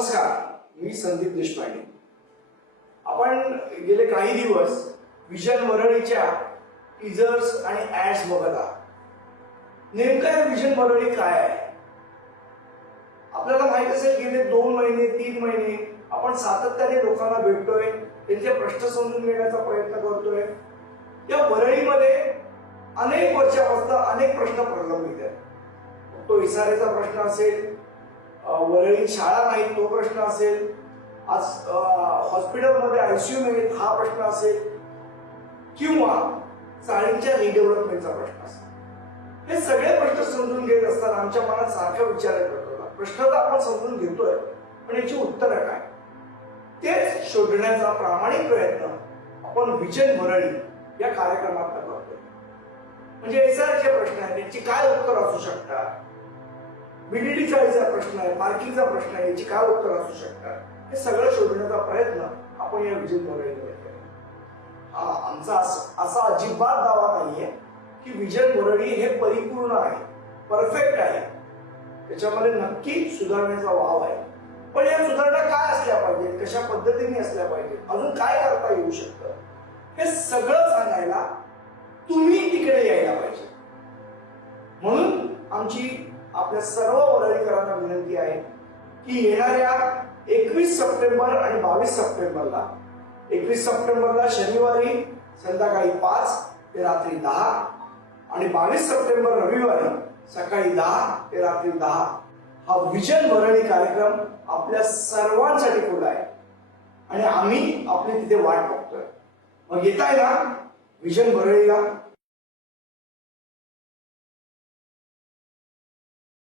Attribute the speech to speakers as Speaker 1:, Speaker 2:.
Speaker 1: नमस्कार मी संदीप देशपांडे. आपण गेले काही दिवस विजन वरळीच्या टीजर्स आणि ऍड्स बघत आहात. नेमकं विजन वरळी काय आहे? आपल्याला माहीत असेल गेले दोन महिने तीन महिने आपण सातत्याने लोकांना भेटतोय त्यांचे प्रश्न समजून घेण्याचा प्रयत्न करतोय. या वरळीमध्ये अनेक वर्षापासून अनेक प्रश्न प्रलंबित आहेत. तो इसारेचा प्रश्न असेल वरळी शाळा नाही तो प्रश्न असेल. आज हॉस्पिटलमध्ये आयसीयू नाही हा प्रश्न असेल. किंवा चाळींच्या रिडेव्हलपमेंटचा प्रश्न असेल. हे सगळे प्रश्न समजून घेत असताना आमच्या मनात सारखा विचार करतो प्रश्न तर आपण समजून घेतोय पण याची उत्तरं काय? तेच शोधण्याचा प्रामाणिक प्रयत्न आपण विजन भरळी या कार्यक्रमात करतोय. म्हणजे एसआरचे प्रश्न आहेत त्यांची काय उत्तर असू शकतात? बीडीडी चाळीचा प्रश्न आहे पार्किंगचा प्रश्न आहे याची काय उत्तर असू शकतात? हे सगळं शोधण्याचा प्रयत्न आपण या विजय मोरे हा आमचा अस- असा अजिबात दावा नाहीये की विजय मोरडी हे परिपूर्ण आहे परफेक्ट आहे. त्याच्यामध्ये नक्की सुधारण्याचा वाव आहे. पण या सुधारणा काय असल्या पाहिजेत? कशा पद्धतीने असल्या पाहिजेत? अजून काय करता येऊ शकतं? हे सगळं सांगायला तुम्ही तिकडे यायला पाहिजे. म्हणून आमची आपल्या सर्व वरळीकरांना विनंती आहे की येणाऱ्या एकवीस सप्टेंबर आणि बावीस सप्टेंबरला एकवीस सप्टेंबरला शनिवारी संध्याकाळी पाच ते रात्री दहा आणि बावीस सप्टेंबर रविवारी सकाळी दहा ते रात्री दहा हा विजन वरळी कार्यक्रम आपल्या सर्वांसाठी खुला आहे. आणि आम्ही आपली तिथे वाट बघतोय. मग येताय ना विजन वरळीला